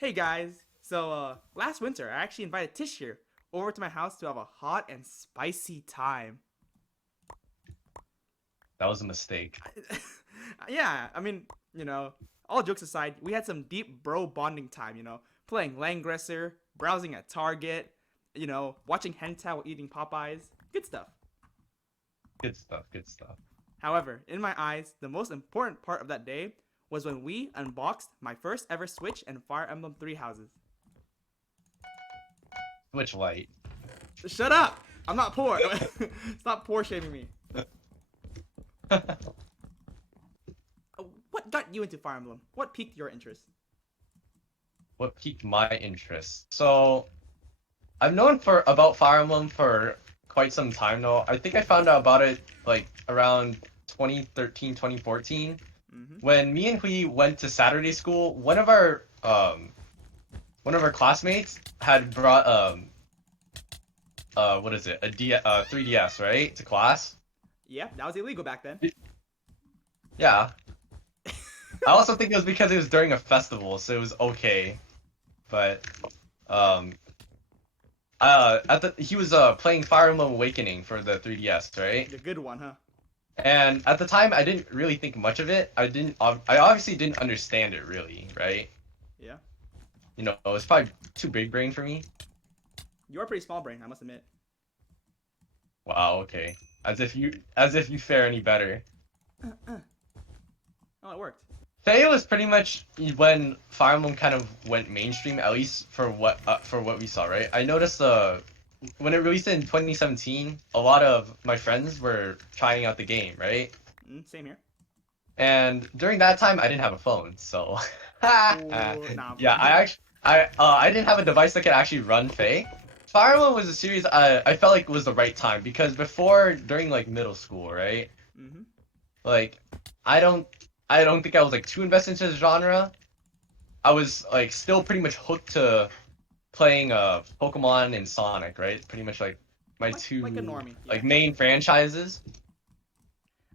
Hey guys, last winter I actually invited Tish here over to my house to have a hot and spicy time. That was a mistake. Yeah, all jokes aside, we had some deep bro bonding time, playing Langresser, browsing at Target, watching hentai while eating Popeyes. Good stuff. Good stuff. Good stuff. However, in my eyes, the most important part of that day was when we unboxed my first ever Switch and Fire Emblem 3 houses. Switch light. Shut up! I'm not poor. Stop poor shaming me. What got you into Fire Emblem? What piqued your interest? What piqued my interest? So I've known for about Fire Emblem for quite some time now. I think I found out about it like around 2013, 2014, Mm-hmm. when me and Hui went to Saturday school. One of our classmates had brought what is it? A 3DS, right? To class. Yeah, that was illegal back then. Yeah. I also think it was because it was during a festival, so it was okay. But um he was playing Fire Emblem Awakening for the 3DS, right? The good one, huh? And at the time I didn't really think much of it. I obviously didn't understand it really, right? Yeah. It was probably too big brain for me. You're a pretty small brain, I must admit. Wow, okay. As if you fare any better. Oh, it worked. Faye was pretty much when Fire Emblem kind of went mainstream, at least for what we saw, right? I noticed when it released in 2017, a lot of my friends were trying out the game, right? Same here. And during that time, I didn't have a phone, so Ooh, nah, I'm yeah, playing. I didn't have a device that could actually run Faye. Fire Emblem was a series I felt like was the right time because before during like middle school, right? Mm-hmm. Like I don't I don't think I was like too invested into the genre. I was like still pretty much hooked to playing Pokemon and Sonic, right? Pretty much like my Like a two normie, yeah. like main franchises.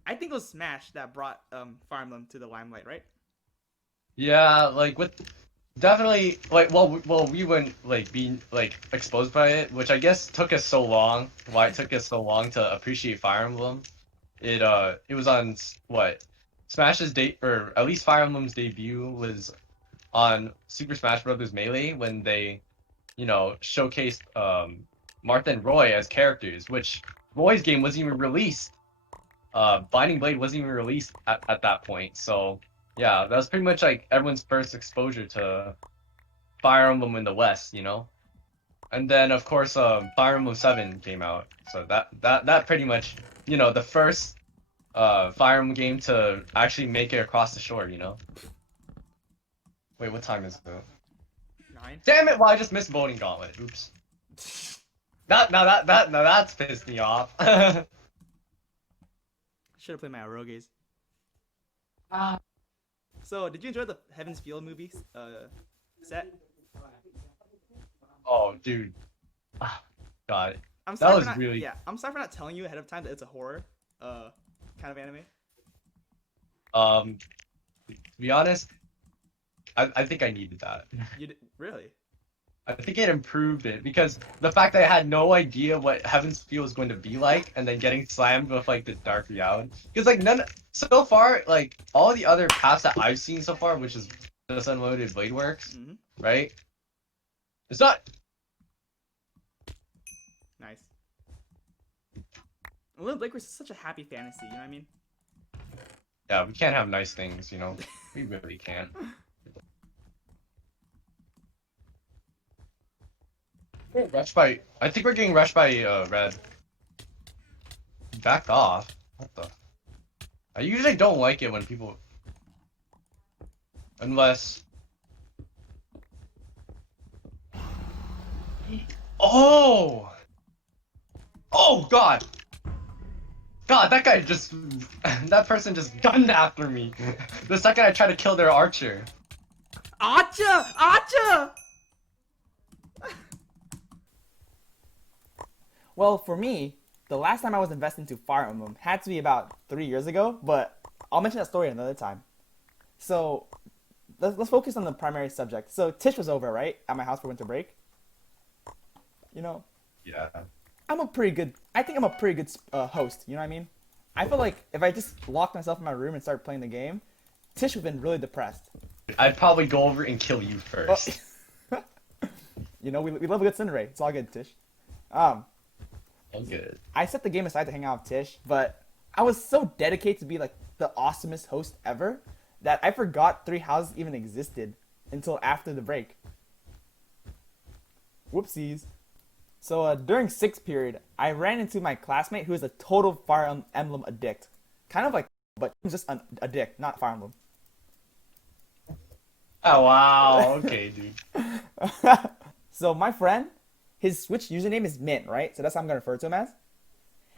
I think it was Smash that brought Fire Emblem to the limelight, right? Yeah, like with definitely like we weren't like being like exposed by it, which I guess took us so long. Why it took us so long to appreciate Fire Emblem. It was on what Smash's date or at least Fire Emblem's debut was on Super Smash Bros. Melee when they showcased Martha and Roy as characters, which Roy's game wasn't even released. Binding Blade wasn't even released at that point. So yeah, that was pretty much like everyone's first exposure to Fire Emblem in the West. And then of course Fire Emblem 7 came out. So that pretty much the first Fire Emblem game to actually make it across the shore. Wait, what time is it? 9. Damn it! Well, I just missed voting gauntlet. Oops. That's pissed me off. Should have played my Aroges. Ah. So, did you enjoy the Heaven's Field movies set? Oh, dude. Ah, God, I'm that sorry for was not. really. Yeah, I'm sorry for not telling you ahead of time that it's a horror, kind of anime. To be honest, I think I needed that. Really? I think it improved it because the fact that I had no idea what Heaven's Feel was going to be like, and then getting slammed with like the dark reality. Because like none so far, like all the other paths that I've seen so far, which is just Unlimited Blade Works, Mm-hmm. right? It's not. Nice. Little Blake was such a happy fantasy. You know what I mean? Yeah, we can't have nice things. We really can't. Rushed by. I think we're getting rushed by Red. Back off. What the? I usually don't like it when people. Unless. Oh! Oh, God! God, that guy just. That person just gunned after me. The second I tried to kill their archer. Acha! Acha! Well, for me, the last time I was invested into Fire Emblem had to be about 3 years ago, but I'll mention that story another time. So, let's focus on the primary subject. So Tish was over, right, at my house for winter break. You know, Yeah. I think I'm a pretty good host. You know what I mean? I feel like if I just locked myself in my room and started playing the game, Tish would have been really depressed. I'd probably go over and kill you Well, first. you know, we love a good Cinderay. It's all good, Tish. Um, I'm good. I set the game aside to hang out with Tish, but I was so dedicated to be like the awesomest host ever that I forgot three houses even existed until after the break. Whoopsies. So during sixth period, I ran into my classmate who is a total Fire Emblem addict. Kind of like, but he was just an addict, not Fire Emblem. Oh wow. Okay, dude. So my friend, his Switch username is Mint, right? So that's how I'm gonna refer to him as.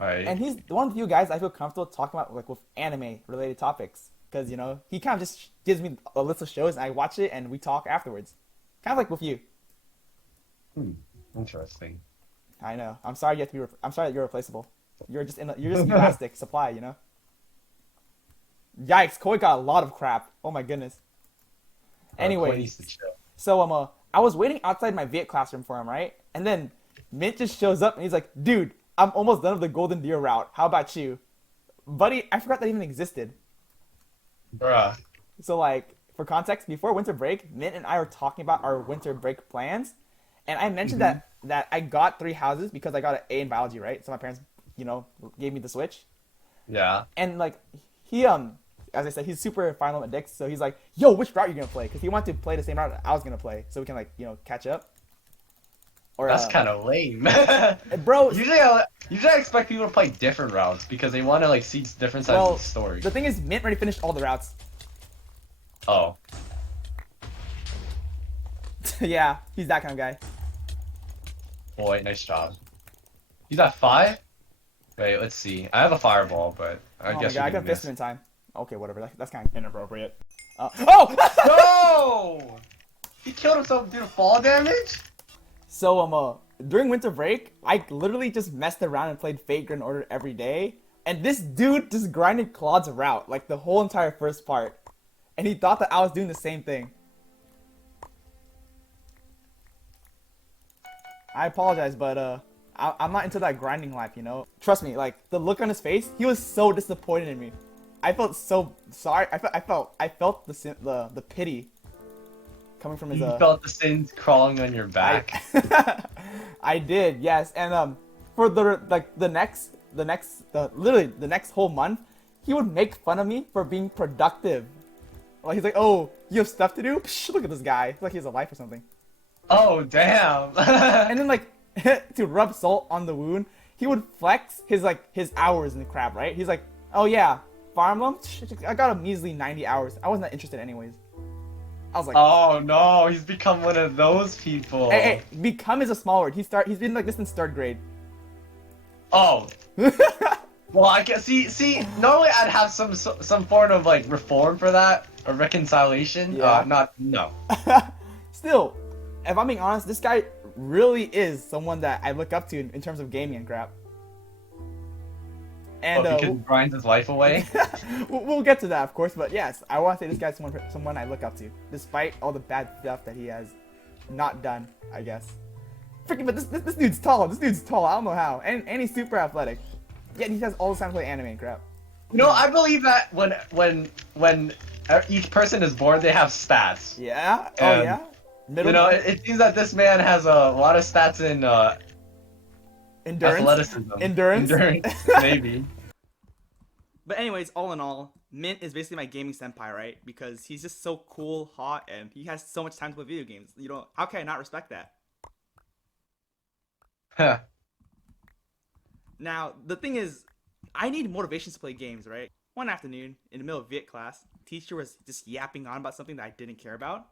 Alright. And he's one of the few guys I feel comfortable talking about like with anime related topics, because you know he kind of just gives me a list of shows and I watch it and we talk afterwards, kind of like with you. Interesting. I know. I'm sorry you have to be. I'm sorry that you're replaceable. You're just elastic supply, you know. Yikes! Koi got a lot of crap. Oh my goodness. Koi Anyways, needs to chill. so I was waiting outside my Viet classroom for him, right? And then Mint just shows up and he's like, "Dude, I'm almost done with the Golden Deer route. How about you, buddy?" I forgot that even existed. Bruh. So like for context, before winter break, Mint and I were talking about our winter break plans, and I mentioned that I got three houses because I got an A in biology, right? So my parents, you know, gave me the Switch, Yeah. and like he as I said, he's super Final addict, so he's like, "Yo, which route you gonna play?" Because he wanted to play the same route I was gonna play, so we can like catch up. Or That's kind of lame. bro. Usually I expect people to play different routes because they want to like see different sides Well, of the story. the thing is, Mint already finished all the routes. Oh. Yeah, he's that kind of guy. Boy, nice job. He's at 5? Wait, let's see. I have a fireball, but I Oh my guess god, I you got can fist miss. in time. Okay, whatever. That's kind of inappropriate. Oh! No! He killed himself due to fall damage? So during winter break, I literally just messed around and played Fate Grand Order every day, and this dude just grinded Claude's route like the whole entire first part, and he thought that I was doing the same thing. I apologize, but I'm not into that grinding life, you know. Trust me, like the look on his face, he was so disappointed in me. I felt so sorry. I felt the pity coming from his. You felt the sins crawling on your back. I did, yes, and for literally the next whole month, he would make fun of me for being productive. Like he's like, "Oh, you have stuff to do? Psh, look at this guy. It's like he has a life or something." Oh, damn. And then like to rub salt on the wound, he would flex his hours in the crap, right? He's like, "Oh yeah, Fire Emblem, I got a measly 90 hours. I wasn't that interested anyways." I was like, Oh no, he's become one of those people. hey, become is a small word. He's been like this since third grade. Oh. Well, I guess see. Normally, I'd have some form of like reform for that or reconciliation. Yeah. No. Still, if I'm being honest, this guy really is someone that I look up to in terms of gaming and crap. And Because he grinds his life away. we'll get to that, of course. But yes, I want to say this guy's someone I look up to, despite all the bad stuff that he has not done, I guess. Freaking, but this dude's tall. This dude's tall. I don't know how. And he's super athletic. Yet he has all the time to play anime and crap. You know, I believe that when each person is born, they have stats. Yeah. And, Oh yeah. You know, it seems that this man has a lot of stats in Endurance. athleticism. Endurance. Maybe. But anyways, all in all, Mint is basically my gaming senpai, right? Because he's just so cool, hot, and he has so much time to play video games. You know, how can I not respect that? Huh. Now, the thing is, I need motivation to play games, right? One afternoon, in the middle of Viet class, teacher was just yapping on about something that I didn't care about.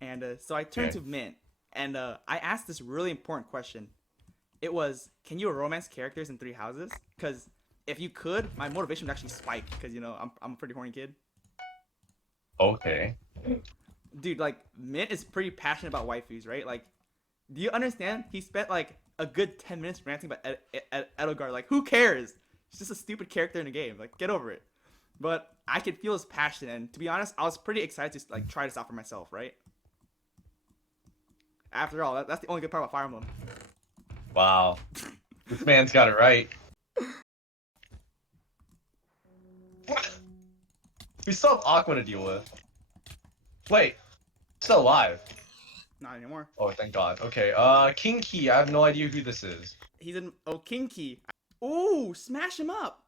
And so I turned to Mint, and I asked this really important question. It was, can you romance characters in 3 houses? Because if you could, my motivation would actually spike, because, you know, I'm a pretty horny kid. Okay. Dude, like, Mint is pretty passionate about waifus, right? Like, do you understand? He spent, like, a good 10 minutes ranting about Edelgard. Like, who cares? She's just a stupid character in a game. Like, get over it. But I could feel his passion, and to be honest, I was pretty excited to like try this out for myself, right? After all, that's the only good part about Fire Emblem. Wow. This man's got it right. We still have Aqua to deal with. Wait, still alive. Not anymore. Oh, thank God. Okay, King Key, I have no idea who this is. He's in Kinky. Ooh, smash him up.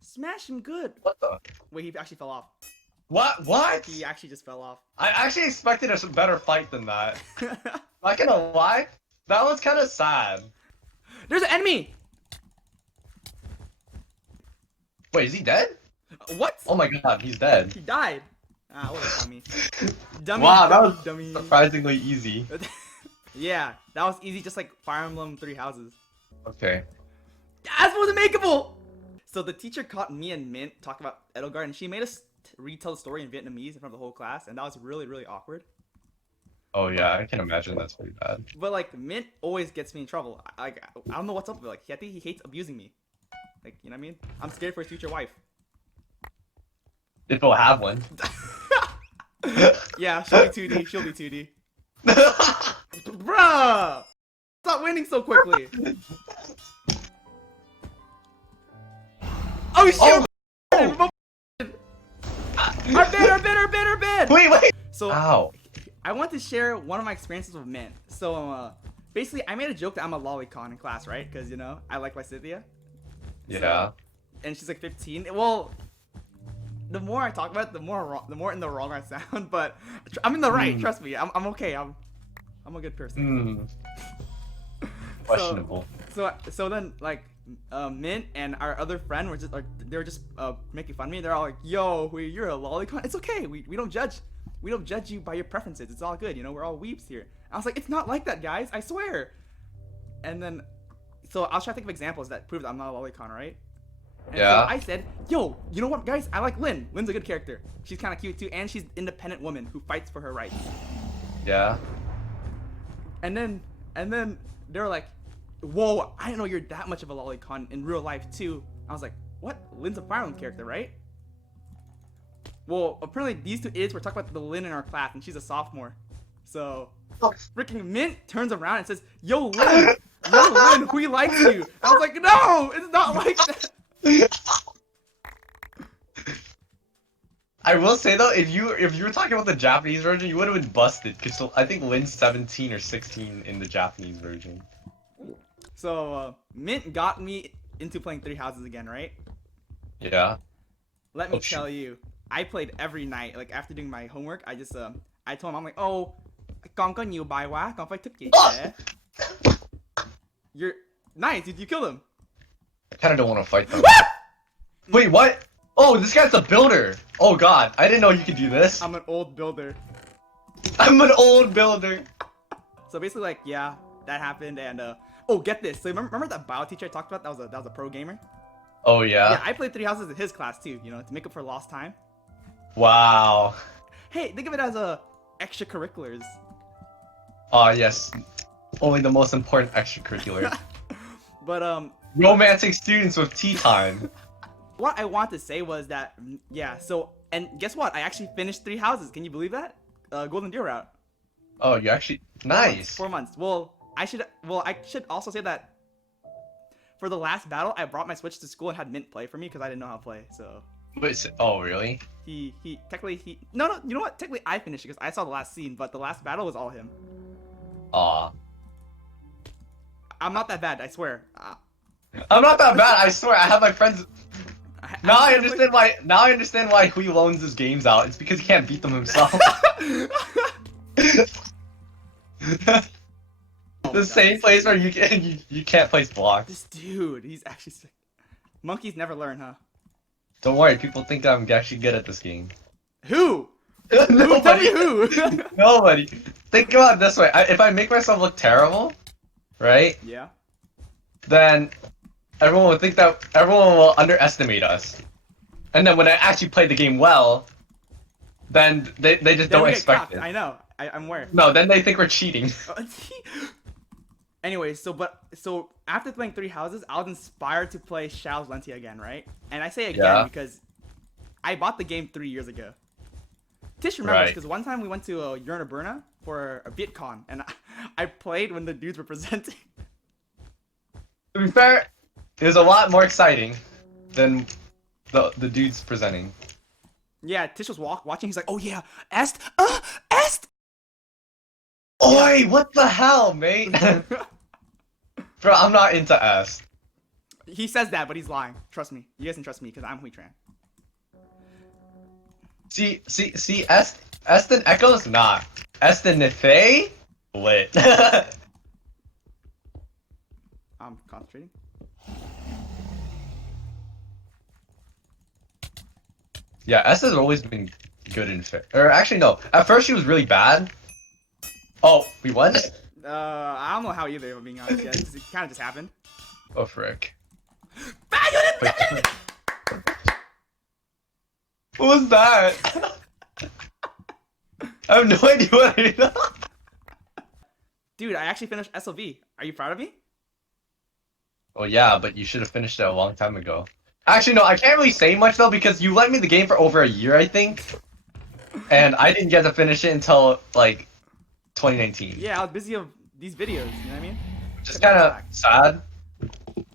Smash him good. What the? Wait, he actually fell off. What? He actually just fell off. I actually expected a better fight than that. Not gonna lie, that was kind of sad. There's an enemy! Wait, is he dead? What? Oh my God, he's dead. He died. Ah, what a dummy. Dummy, Wow, that was dummy. surprisingly easy. Yeah, that was easy, just like Fire Emblem 3 Houses. Okay. That was makeable! So the teacher caught me and Mint talking about Edelgard, and she made us retell the story in Vietnamese in front of the whole class, and that was really, really awkward. Oh yeah, I can imagine that's pretty bad. But like, Mint always gets me in trouble. I don't know what's up with it. Like, I think he hates abusing me. Like, you know what I mean? I'm scared for his future wife. If he'll have one. Yeah, she'll be 2D. She'll be 2D. Bruh! Stop winning so quickly. Oh shit! Oh! Our bid! Wait! So, Ow. I want to share one of my experiences with Mint. So, basically, I made a joke that I'm a lolicon in class, right? Because, you know, I like Lysithia. Yeah. So, and she's like 15. Well, the more I talk about it, the more in the wrong I sound. But I'm in the right. Trust me. I'm okay. I'm a good person. Questionable. So then like Mint and our other friend were just like they were just making fun of me. They're all like, "Yo, you're a lolicon. It's okay. We don't judge. We don't judge you by your preferences. It's all good. You know, we're all weeps here." I was like, "It's not like that, guys. I swear." And then, so I was trying to think of examples that prove that I'm not a lolicon, right? And Yeah. so I said, "Yo, you know what, guys? I like Lynn. Lynn's a good character. She's kind of cute too, and she's an independent woman who fights for her rights." Yeah. And then they were like, "Whoa, I didn't know you're that much of a lolicon in real life too." I was like, "What? Lynn's a Fire Emblem character, right?" Well, apparently these two idiots were talking about the Lynn in our class, and she's a sophomore. So, freaking Mint turns around and says, "Yo, Lynn, who likes you?" I was like, "No, it's not like that." I will say though, if you were talking about the Japanese version, you would have been busted because I think Lynn's 17 or 16 in the Japanese version. So, Mint got me into playing Three Houses again, right? Yeah. Let me tell you, I played every night. Like after doing my homework, I just I told him, I'm like, "Oh, con có nhiều bài quá, con phải thức dậy trễ." You're nice, dude. You killed him. I kind of don't want to fight them. Wait, what? Oh, this guy's a builder. Oh God, I didn't know you could do this. I'm an old builder. I'm an old builder. So basically, like, yeah, that happened, and oh, get this. So remember that bio teacher I talked about? That was a pro gamer. Oh yeah. Yeah, I played Three Houses in his class too. You know, to make up for lost time. Wow. Hey, think of it as extracurriculars. Oh yes, only the most important extracurricular. But Romancing students with tea time. what I want to say was that yeah. So and guess what? I actually finished Three Houses. Can you believe that? Golden Deer route. Oh, you actually nice. 4 months. Well, I should also say that for the last battle, I brought my Switch to school and had Mint play for me because I didn't know how to play. So Wait, oh really? he no, you know what? Technically, I finished it because I saw the last scene, but the last battle was all him. Aw. I'm not that bad, I swear. I'm not that bad. I swear. I have my friends. Now I understand why. Now I understand why Hui loans his games out. It's because he can't beat them himself. The same place where you can't place blocks. This dude, he's actually sick. Monkeys never learn, huh? Don't worry, people think I'm actually good at this game. Who? Tell me Nobody. who? Nobody. Think about it this way. If I make myself look terrible, right? Yeah. Then everyone will underestimate us. And then when I actually play the game well, then they just Then don't we get expect cocked. it. I know. I'm aware. No, then they think we're cheating. Anyway, so after playing Three Houses, I was inspired to play Xiao's Lentia again, right? And I say again Yeah. because I bought the game 3 years ago. Tish remembers Right. because one time we went to Burna for a VidCon, and I played when the dudes were presenting. To be fair, it was a lot more exciting than the dudes presenting. Yeah, Tish was watching. He's like, "Oh yeah, Est, Est." Oi, what the hell, mate? Bro, I'm not into S. He says that, but he's lying. Trust me. You guys can trust me because I'm Hui Tran. See, Est and Echo's not. Est and Nefei? Lit. I'm concentrating. Yeah, S has always been good and fair. Or actually, no. At first, she was really bad. Oh, we won? I don't know how either, if I'm being honest. Yeah, it kind of just happened. Oh, frick. What What was that? I have no idea what I know. Dude, I actually finished SOV. Are you proud of me? Oh yeah, but you should have finished it a long time ago. Actually, no, I can't really say much though because you lent me the game for over a year, I think, and I didn't get to finish it until like 2019. Yeah, I was busy of these videos. You know what I mean? Just kind of sad, I'm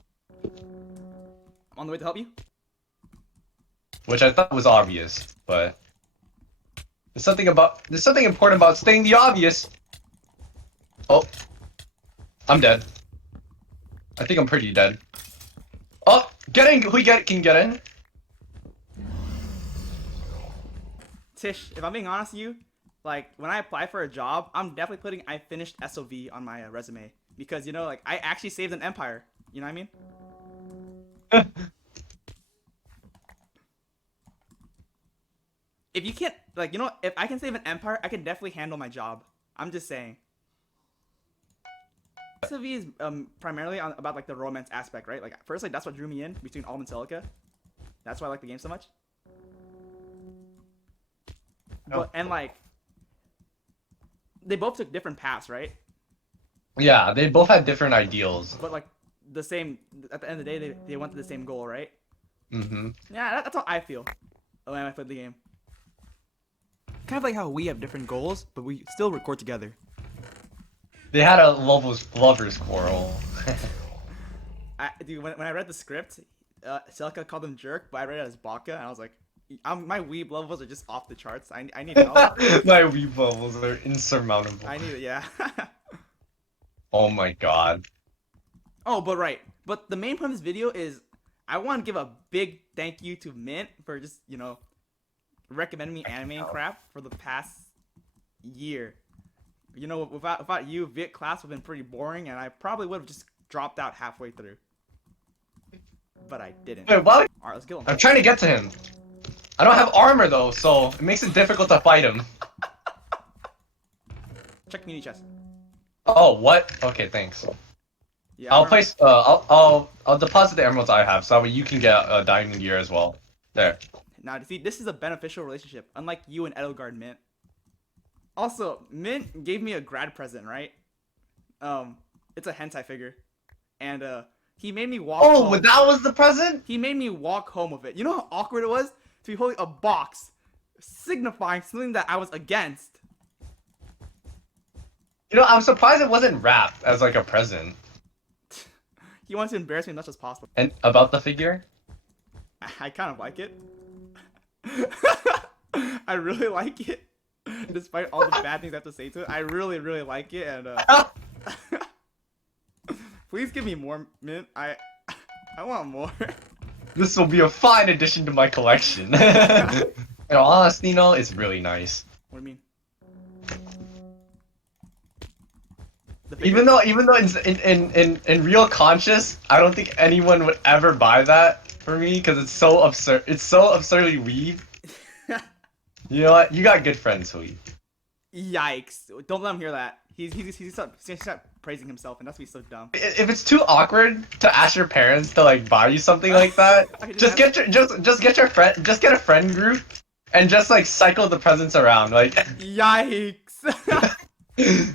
on the way to help you. which I thought was obvious, but there's something important about stating the obvious. Oh, I'm dead. I think I'm pretty dead. Oh, get in! Can get in? Tish, if I'm being honest with you, like when I apply for a job, I'm definitely putting I finished SOV on my resume because you know, like I actually saved an empire. You know what I mean? If you can't, like, you know, if I can save an empire, I can definitely handle my job. I'm just saying. SOV is primarily about like the romance aspect, right? Like first, like that's what drew me in between Alm and Celica. That's why I like the game so much. But, and like, they both took different paths, right? Yeah, they both had different ideals. But like the same. At the end of the day, they went to the same goal, right? Mm-hmm. Yeah, that's how I feel when I played the game. Kind of like how we have different goals, but we still record together. They had a lovers quarrel. Dude, when I read the script, Celica called him jerk, but I read it as Baka, and I was like, my weeb levels are just off the charts. I need help. My weeb levels are insurmountable. I need it, yeah. Oh my god. Oh, but right. But the main point of this video is I want to give a big thank you to Mint for just, you know, recommending me anime and crap for the past year. You know, without you, Vit class would have been pretty boring, and I probably would have just dropped out halfway through. But I didn't. Wait, what? Alright, let's kill him. I'm trying to get to him. I don't have armor though, so it makes it difficult to fight him. Check community chest. Oh, what? Okay, thanks. Yeah, I'll place. I'll deposit the emeralds I have, so that way you can get a diamond gear as well. There. Now, see, this is a beneficial relationship, unlike you and Edelgard Mint. Also, Mint gave me a grad present, right? It's a hentai figure, and he made me walk. Oh, home. that was the present? He made me walk home with it. You know how awkward it was to be holding a box, signifying something that I was against. You know, I'm surprised it wasn't wrapped as like a present. He wants to embarrass me as much as possible. And about the figure? I kind of like it. I really like it. Despite all the bad things I have to say to it, I really, really like it, and please give me more, Mint. I want more. This will be a fine addition to my collection. In all honesty, no, it's really nice. What do you mean? Even though in real conscious, I don't think anyone would ever buy that for me because it's so absurd. It's so absurdly weeb. You know what? You got good friends, Hui. Yikes! Don't let him hear that. He's praising himself, and that's why he's so dumb. If it's too awkward to ask your parents to like buy you something like that, just get a friend group and just like cycle the presents around. Like Yikes!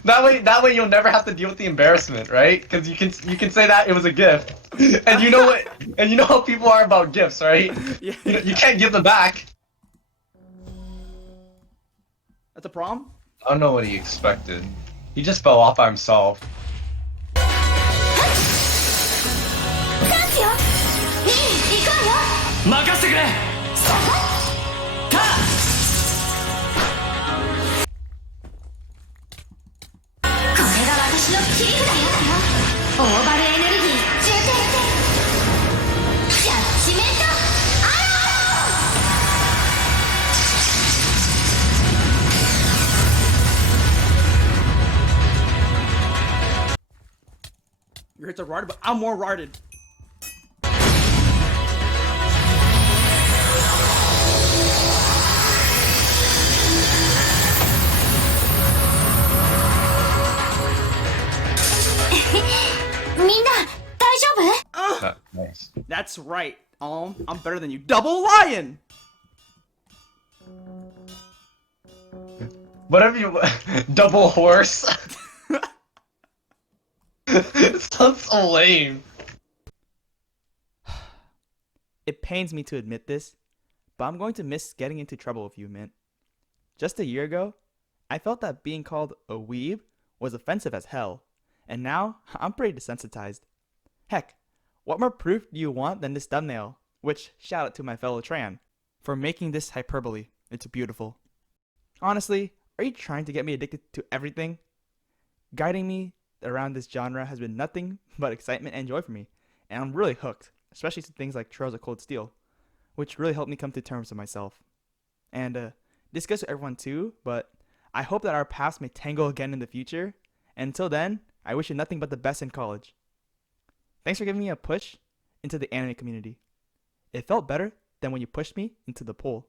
that way you'll never have to deal with the embarrassment, right? Because you can say that it was a gift, and you know what? And you know how people are about gifts, right? Yeah. You can't give them back. That's a problem? I don't know what he expected. He just fell off by himself. チャンスよ行こうよ任せてくれこれが私の切り札よオーバルエネルギー充填ジャッジメントアロー You're retarded, but I'm more retarded. Nice. That's right. I'm better than you. Double lion. Whatever you double horse. It sounds so lame. It pains me to admit this, but I'm going to miss getting into trouble with you, Mint. Just a year ago, I felt that being called a weeb was offensive as hell, and now I'm pretty desensitized. Heck, what more proof do you want than this thumbnail? Which, shout out to my fellow Tran for making this hyperbole. It's beautiful. Honestly, are you trying to get me addicted to everything? Guiding me around this genre has been nothing but excitement and joy for me, and I'm really hooked, especially to things like Trails of Cold Steel, which really helped me come to terms with myself. And this goes to everyone too, but I hope that our paths may tangle again in the future, and until then, I wish you nothing but the best in college. Thanks for giving me a push into the anime community. It felt better than when you pushed me into the pool.